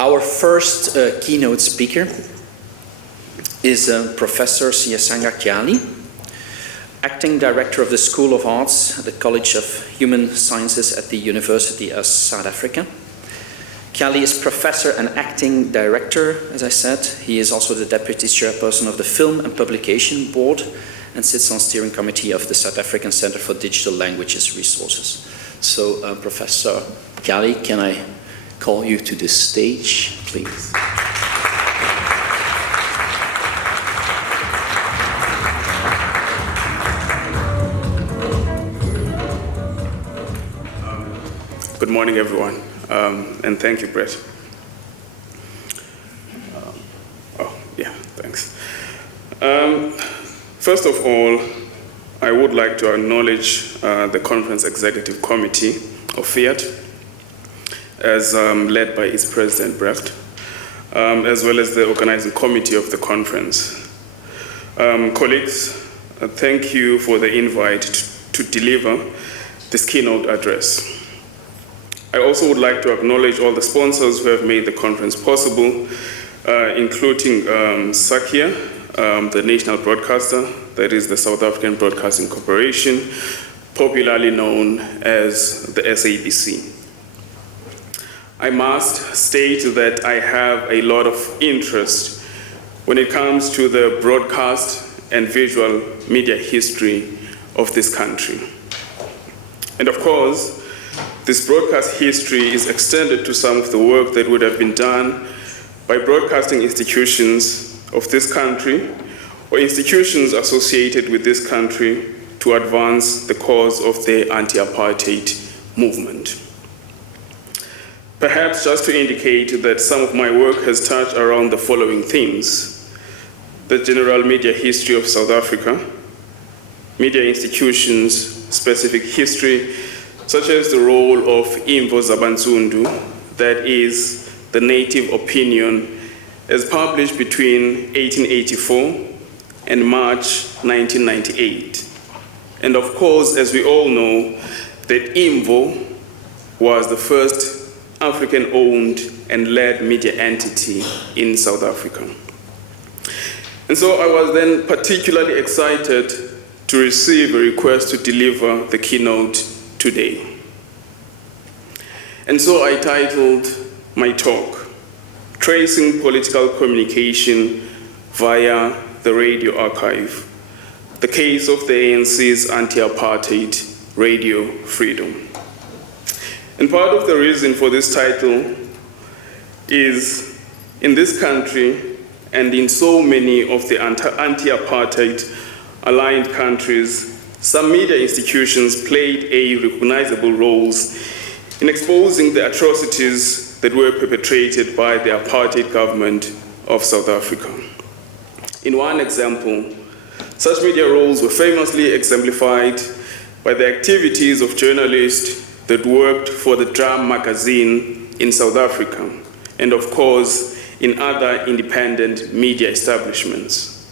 Our first keynote speaker is Professor Siyasanga Tyali, Acting Director of the School of Arts at the College of Human Sciences at the University of South Africa. Tyali is Professor and Acting Director, as I said. He is also the Deputy Chairperson of the Film and Publication Board and sits on steering committee of the South African Center for Digital Languages Resources. So, Professor Tyali, can I call you to the stage, please? Good morning, everyone, and thank you, Brett. Thanks. First of all, I would like to acknowledge the Conference Executive Committee of FIAT, as led by its President, Brett, as well as the organizing committee of the conference. Colleagues, thank you for the invite to deliver this keynote address. I also would like to acknowledge all the sponsors who have made the conference possible, including SACIA, the national broadcaster, that is the South African Broadcasting Corporation, popularly known as the SABC. I must state that I have a lot of interest when it comes to the broadcast and visual media history of this country. And of course, this broadcast history is extended to some of the work that would have been done by broadcasting institutions of this country or institutions associated with this country to advance the cause of the anti-apartheid movement. Perhaps just to indicate that some of my work has touched around the following themes: the general media history of South Africa, media institutions, specific history, such as the role of Imvo Zabansundu, that is the native opinion, as published between 1884 and March 1998. And of course, as we all know, that Imvo was the first African-owned and led media entity in South Africa. And so I was then particularly excited to receive a request to deliver the keynote today. And so I titled my talk, Tracing Political Communication via the Radio Archive, the case of the ANC's anti-apartheid radio freedom. And part of the reason for this title is, in this country and in so many of the anti-apartheid aligned countries, some media institutions played a recognizable roles in exposing the atrocities that were perpetrated by the apartheid government of South Africa. In one example, such media roles were famously exemplified by the activities of journalists that worked for the Drum magazine in South Africa, and of course, in other independent media establishments.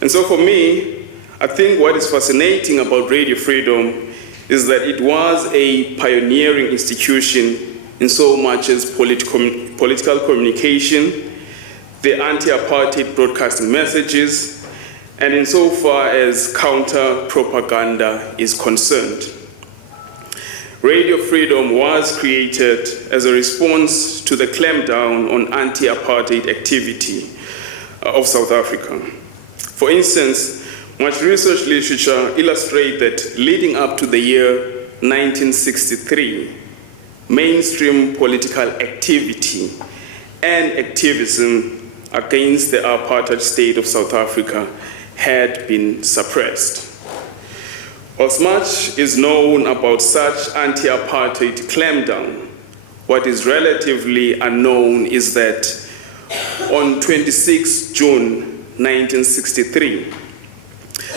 And so for me, I think what is fascinating about Radio Freedom is that it was a pioneering institution in so much as political communication, the anti-apartheid broadcasting messages, and insofar as counter-propaganda is concerned. Radio Freedom was created as a response to the clampdown on anti-apartheid activity of South Africa. For instance, much research literature illustrates that leading up to the year 1963, mainstream political activity and activism against the apartheid state of South Africa had been suppressed. As much is known about such anti-apartheid clampdown, what is relatively unknown is that on 26 June 1963,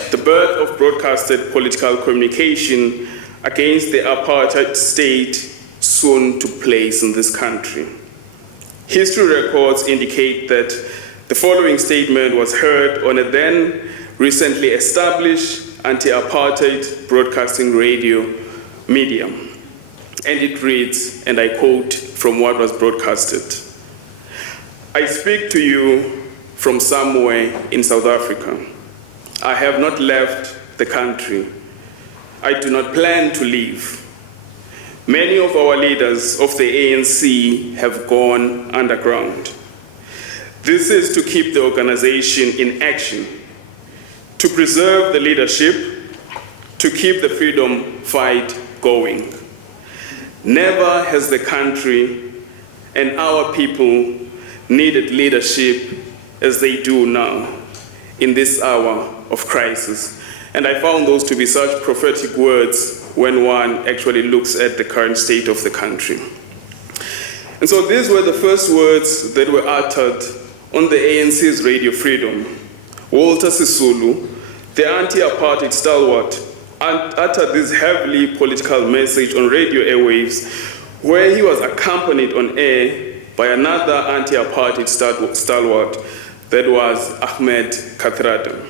the birth of broadcasted political communication against the apartheid state soon took place in this country. History records indicate that the following statement was heard on a then recently established anti-apartheid broadcasting radio medium. And it reads, and I quote from what was broadcasted: I speak to you from somewhere in South Africa. I have not left the country. I do not plan to leave. Many of our leaders of the ANC have gone underground. This is to keep the organization in action, to preserve the leadership, to keep the freedom fight going. Never has the country and our people needed leadership as they do now in this hour of crisis. And I found those to be such prophetic words when one actually looks at the current state of the country. And so these were the first words that were uttered on the ANC's Radio Freedom. Walter Sisulu, the anti-apartheid stalwart, uttered this heavily political message on radio airwaves, where he was accompanied on air by another anti-apartheid stalwart, that was Ahmed Kathrada.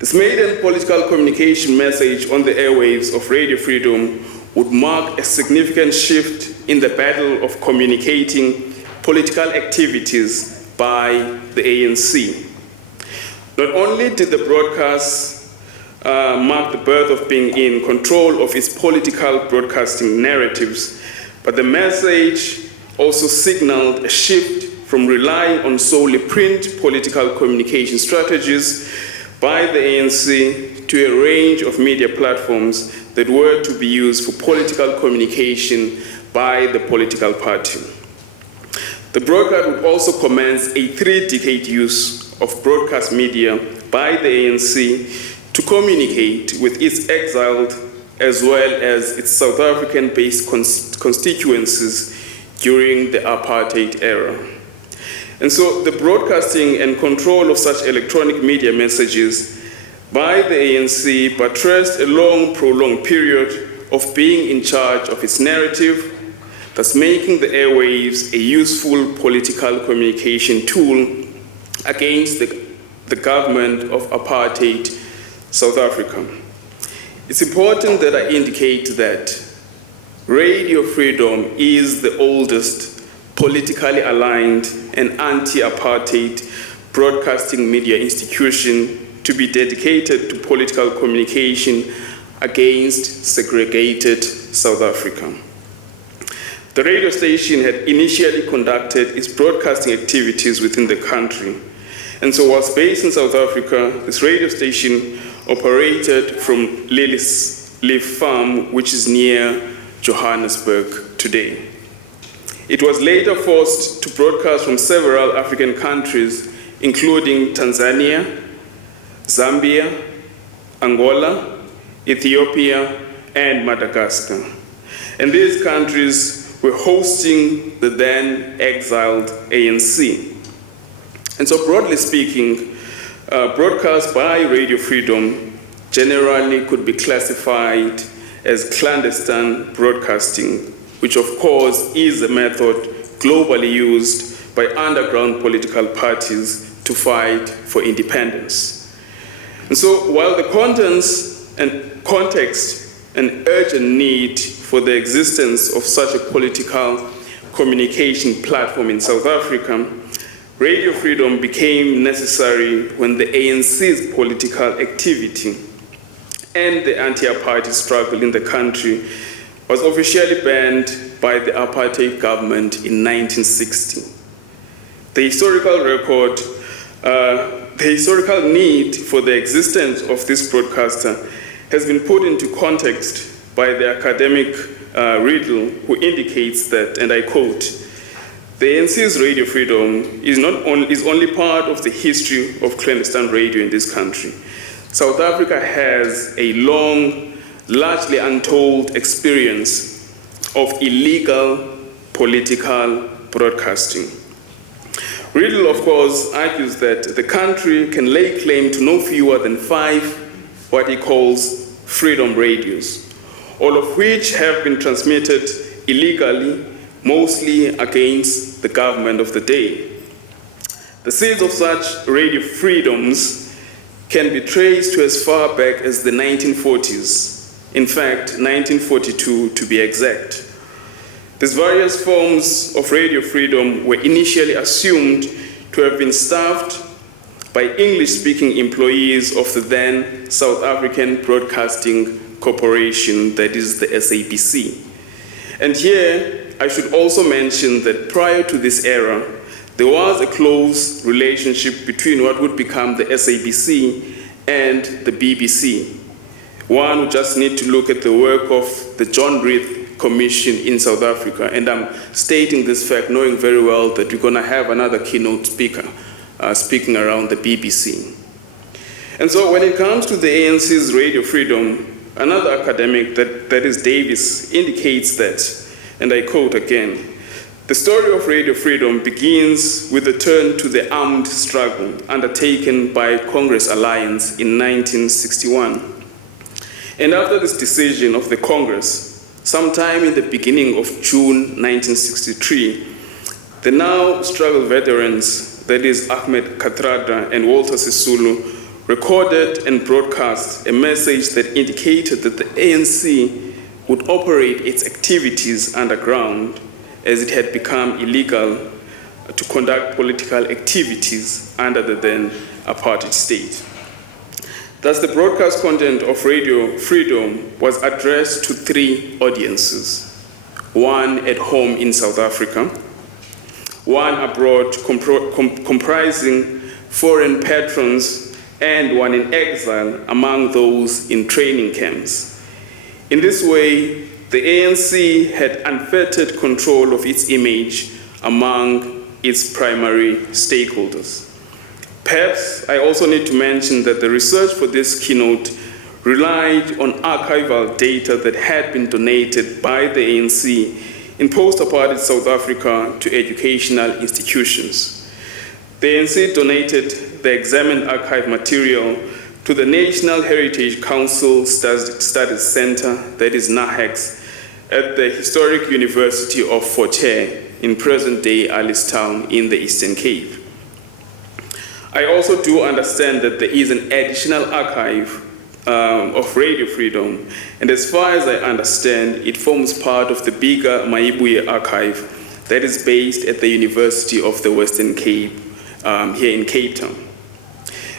This maiden political communication message on the airwaves of Radio Freedom would mark a significant shift in the battle of communicating political activities by the ANC. Not only did the broadcast mark the birth of being in control of its political broadcasting narratives, but the message also signaled a shift from relying on solely print political communication strategies by the ANC to a range of media platforms that were to be used for political communication by the political party. The broadcast would also commence a 3-decade use of broadcast media by the ANC to communicate with its exiled as well as its South African-based constituencies during the apartheid era. And so the broadcasting and control of such electronic media messages by the ANC buttressed a long, prolonged period of being in charge of its narrative, thus making the airwaves a useful political communication tool against the government of apartheid South Africa. It's important that I indicate that Radio Freedom is the oldest politically aligned and anti-apartheid broadcasting media institution to be dedicated to political communication against segregated South Africa. The radio station had initially conducted its broadcasting activities within the country, and so whilst based in South Africa, this radio station operated from Lilliesleaf Farm, which is near Johannesburg today. It was later forced to broadcast from several African countries, including Tanzania, Zambia, Angola, Ethiopia, and Madagascar. And these countries were hosting the then exiled ANC. And so broadly speaking, broadcast by Radio Freedom generally could be classified as clandestine broadcasting, which of course is a method globally used by underground political parties to fight for independence. And so while the contents and context and urgent need for the existence of such a political communication platform in South Africa, Radio Freedom became necessary when the ANC's political activity and the anti-apartheid struggle in the country was officially banned by the apartheid government in 1960. The historical need for the existence of this broadcaster has been put into context by the academic Riddle, who indicates that, and I quote, "The ANC's Radio Freedom is only part of the history of clandestine radio in this country. South Africa has a long, largely untold experience of illegal political broadcasting." Riddle, of course, argues that the country can lay claim to no fewer than 5 what he calls freedom radios, all of which have been transmitted illegally, mostly against the government of the day. The seeds of such radio freedoms can be traced to as far back as the 1940s, in fact, 1942 to be exact. These various forms of radio freedom were initially assumed to have been staffed by English-speaking employees of the then South African Broadcasting Corporation, that is the SABC. And here, I should also mention that prior to this era, there was a close relationship between what would become the SABC and the BBC. One would just need to look at the work of the John Reith Commission in South Africa, and I'm stating this fact knowing very well that we're going to have another keynote speaker speaking around the BBC. And so when it comes to the ANC's radio freedom, another academic, that is Davis, indicates that, and I quote again, "The story of radio freedom begins with the turn to the armed struggle undertaken by Congress Alliance in 1961. And after this decision of the Congress, sometime in the beginning of June 1963, the now struggle veterans, that is Ahmed Kathrada and Walter Sisulu, recorded and broadcast a message that indicated that the ANC would operate its activities underground, as it had become illegal to conduct political activities under the then apartheid state. Thus, the broadcast content of Radio Freedom was addressed to three audiences: one at home in South Africa, one abroad comprising foreign patrons, and one in exile among those in training camps. In this way, the ANC had unfettered control of its image among its primary stakeholders. Perhaps I also need to mention that the research for this keynote relied on archival data that had been donated by the ANC in post-apartheid South Africa to educational institutions. The ANC donated the examined archive material to the National Heritage Council Studies Center, that is NAHEX, at the historic University of Fort Hare in present-day Alistown in the Eastern Cape. I also do understand that there is an additional archive of Radio Freedom, and as far as I understand, it forms part of the bigger Maibuye archive that is based at the University of the Western Cape here in Cape Town.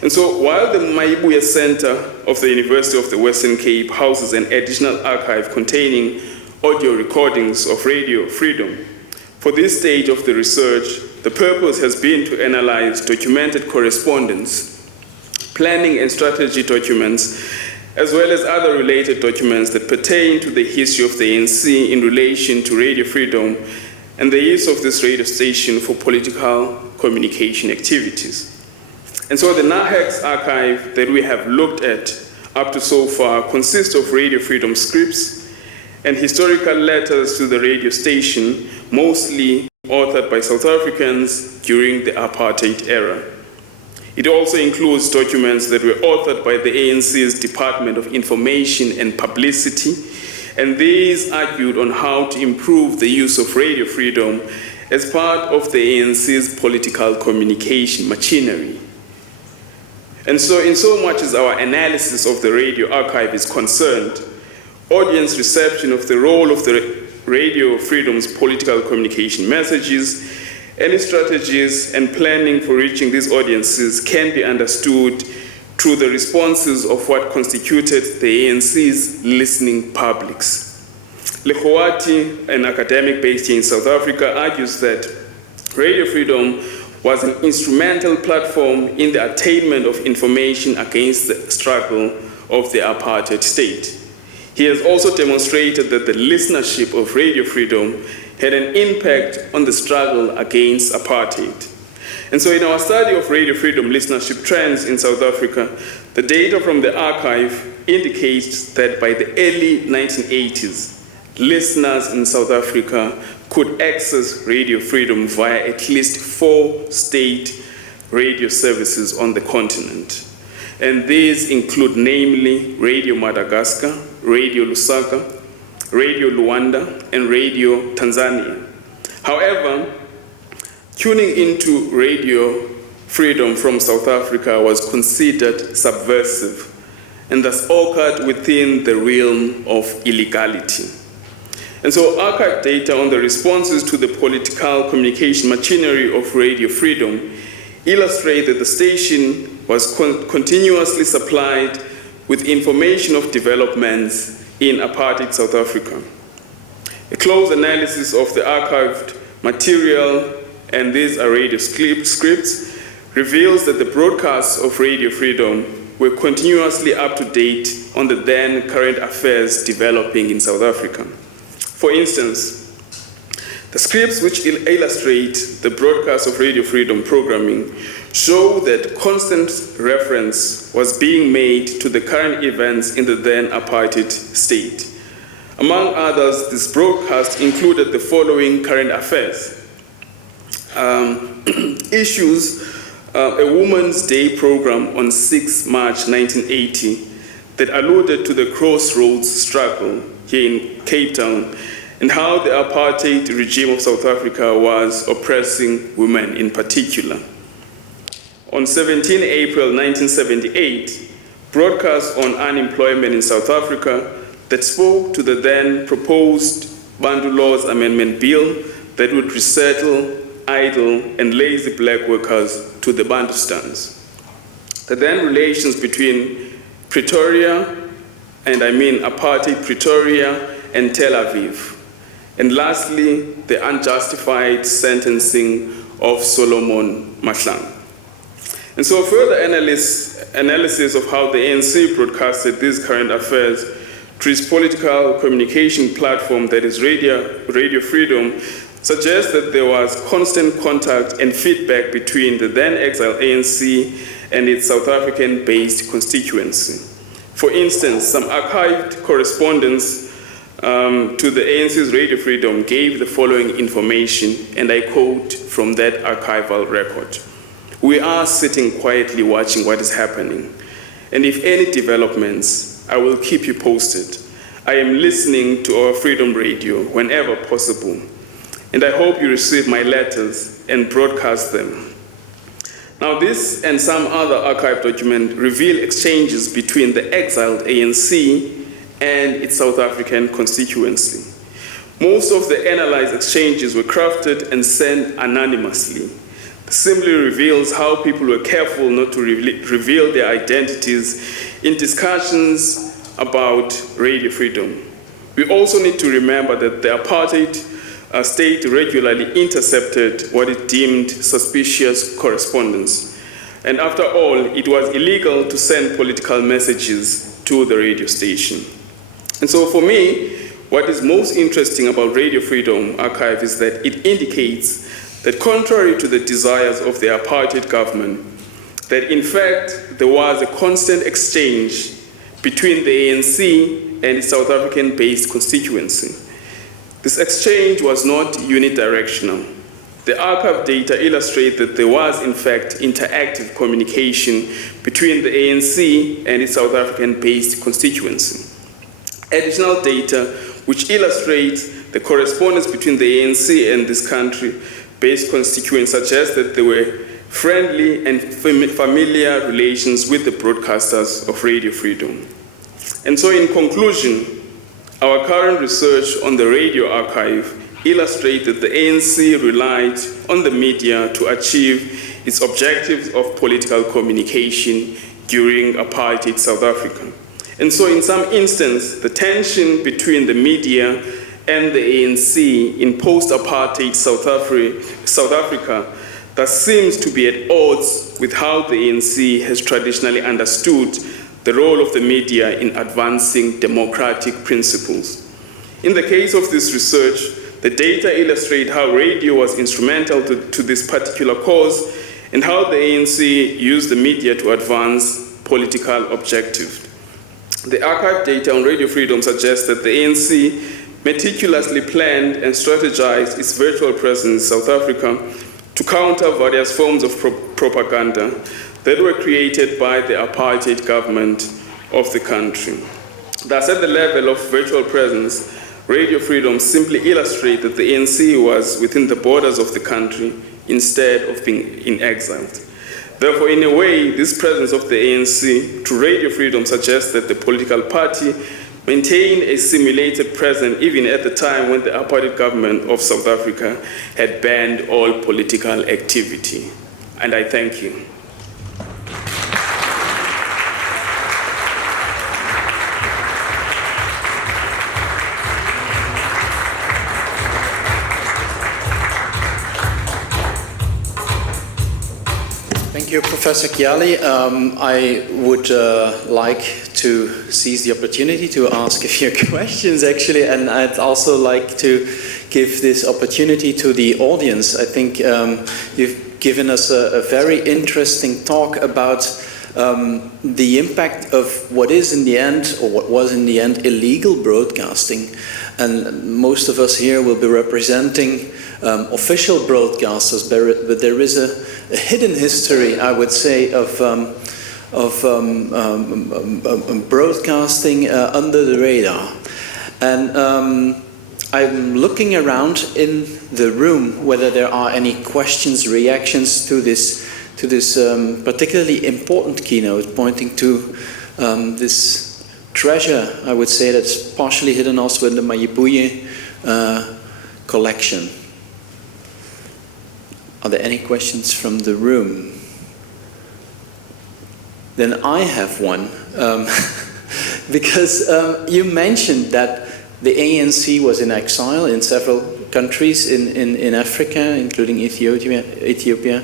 And so while the Maibuye Center of the University of the Western Cape houses an additional archive containing audio recordings of Radio Freedom, for this stage of the research, the purpose has been to analyze documented correspondence, planning and strategy documents, as well as other related documents that pertain to the history of the ANC in relation to Radio Freedom and the use of this radio station for political communication activities. And so the NAHEX archive that we have looked at up to so far consists of Radio Freedom scripts and historical letters to the radio station, mostly authored by South Africans during the apartheid era. It also includes documents that were authored by the ANC's Department of Information and Publicity, and these argued on how to improve the use of Radio Freedom as part of the ANC's political communication machinery. And so, in so much as our analysis of the radio archive is concerned, audience reception of the role of the Radio Freedom's political communication messages, any strategies and planning for reaching these audiences can be understood through the responses of what constituted the ANC's listening publics. Lekhoati, an academic based here in South Africa, argues that Radio Freedom was an instrumental platform in the attainment of information against the struggle of the apartheid state. He has also demonstrated that the listenership of Radio Freedom had an impact on the struggle against apartheid. And so in our study of Radio Freedom listenership trends in South Africa, the data from the archive indicates that by the early 1980s, listeners in South Africa could access Radio Freedom via at least 4 state radio services on the continent. And these include namely Radio Madagascar, Radio Lusaka, Radio Luanda, and Radio Tanzania. However, tuning into Radio Freedom from South Africa was considered subversive and thus occurred within the realm of illegality. And so archive data on the responses to the political communication machinery of Radio Freedom illustrate that the station was continuously supplied with information of developments in apartheid South Africa. A close analysis of the archived material, and these are radio scripts, reveals that the broadcasts of Radio Freedom were continuously up to date on the then current affairs developing in South Africa. For instance, the scripts which illustrate the broadcast of Radio Freedom programming show that constant reference was being made to the current events in the then apartheid state. Among others, this broadcast included the following current affairs. Issues, a Women's Day program on 6 March 1980 that alluded to the crossroads struggle here in Cape Town and how the apartheid regime of South Africa was oppressing women in particular. On 17 April 1978, broadcast on unemployment in South Africa that spoke to the then proposed Bantu Laws Amendment Bill that would resettle idle and lazy black workers to the Bantustans. The then relations between Pretoria, and I mean apartheid Pretoria and Tel Aviv. And lastly, the unjustified sentencing of Solomon Mahlangu. And so further analysis of how the ANC broadcasted these current affairs through its political communication platform, that is Radio Freedom, suggests that there was constant contact and feedback between the then exiled ANC and its South African-based constituency. For instance, some archived correspondence to the ANC's Radio Freedom gave the following information, and I quote from that archival record. "We are sitting quietly watching what is happening, and if any developments, I will keep you posted. I am listening to our Freedom Radio whenever possible, and I hope you receive my letters and broadcast them." Now this and some other archive documents reveal exchanges between the exiled ANC and its South African constituency. Most of the analyzed exchanges were crafted and sent anonymously. This simply reveals how people were careful not to reveal their identities in discussions about Radio Freedom. We also need to remember that the apartheid state regularly intercepted what it deemed suspicious correspondence. And after all, it was illegal to send political messages to the radio station. And so for me, what is most interesting about Radio Freedom Archive is that it indicates that contrary to the desires of the apartheid government, that in fact there was a constant exchange between the ANC and its South African-based constituency. This exchange was not unidirectional. The archive data illustrate that there was in fact interactive communication between the ANC and its South African-based constituency. Additional data which illustrates the correspondence between the ANC and this country-based constituents suggest that there were friendly and familiar relations with the broadcasters of Radio Freedom. And so in conclusion, our current research on the radio archive illustrates that the ANC relied on the media to achieve its objectives of political communication during apartheid South Africa. And so in some instance, the tension between the media and the ANC in post-apartheid South Africa that seems to be at odds with how the ANC has traditionally understood the role of the media in advancing democratic principles. In the case of this research, the data illustrate how radio was instrumental to this particular cause and how the ANC used the media to advance political objectives. The archive data on Radio Freedom suggests that the ANC meticulously planned and strategized its virtual presence in South Africa to counter various forms of propaganda that were created by the apartheid government of the country. Thus, at the level of virtual presence, Radio Freedom simply illustrates that the ANC was within the borders of the country instead of being in exile. Therefore, in a way, this presence of the ANC to Radio Freedom suggests that the political party maintain a simulated presence even at the time when the apartheid government of South Africa had banned all political activity. And I thank you. Thank you, Professor Tyali. I would like to seize the opportunity to ask a few questions, actually, and I'd also like to give this opportunity to the audience. I think you've given us a very interesting talk about the impact of what is in the end, or what was in the end, illegal broadcasting. And most of us here will be representing official broadcasters, but there is a hidden history, I would say, of broadcasting under the radar. And I'm looking around in the room whether there are any questions, reactions to this particularly important keynote, pointing to this treasure, I would say, that's partially hidden also in the Mayibuye collection. Are there any questions from the room? Then I have one, because you mentioned that the ANC was in exile in several countries in Africa, including Ethiopia,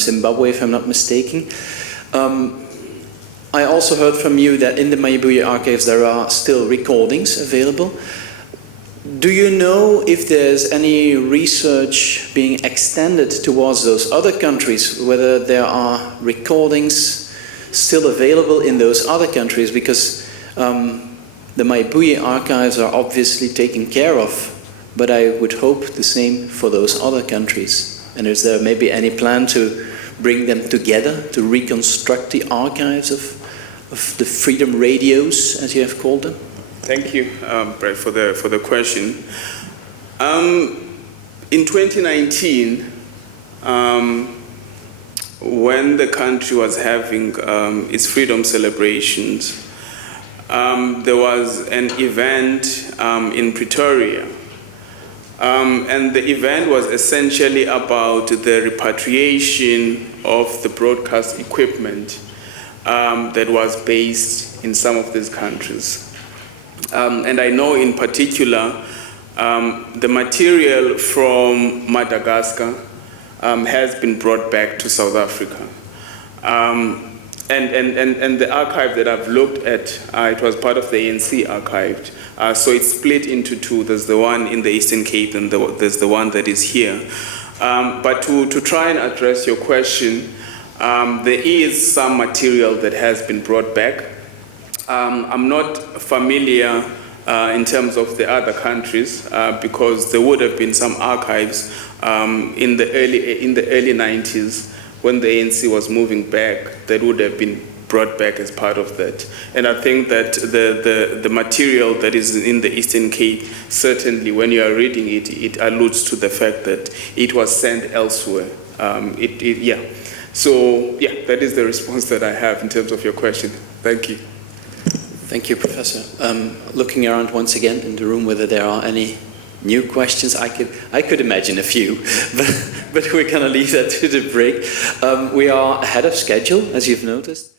Zimbabwe, if I'm not mistaken. I also heard from you that in the Mayibuye archives there are still recordings available. Do you know if there's any research being extended towards those other countries, whether there are recordings still available in those other countries? Because the Mayibuye archives are obviously taken care of, but I would hope the same for those other countries. And is there maybe any plan to bring them together to reconstruct the archives of the freedom radios, as you have called them? Thank you, Brett, for the question. In 2019, when the country was having its freedom celebrations, there was an event in Pretoria. And the event was essentially about the repatriation of the broadcast equipment that was based in some of these countries. And I know in particular the material from Madagascar has been brought back to South Africa. And the archive that I've looked at, it was part of the ANC archived. So it's split into two. There's the one in the Eastern Cape and there's the one that is here. But to try and address your question, there is some material that has been brought back. I'm not familiar in terms of the other countries because there would have been some archives in the early 90s when the ANC was moving back that would have been brought back as part of that. And I think that the material that is in the Eastern Cape, certainly when you are reading it, it alludes to the fact that it was sent elsewhere. Yeah. So, yeah, that is the response that I have in terms of your question. Thank you. Thank you, Professor. Looking around once again in the room whether there are any new questions. I could imagine a few, but we're going to leave that to the break. We are ahead of schedule, as you've noticed.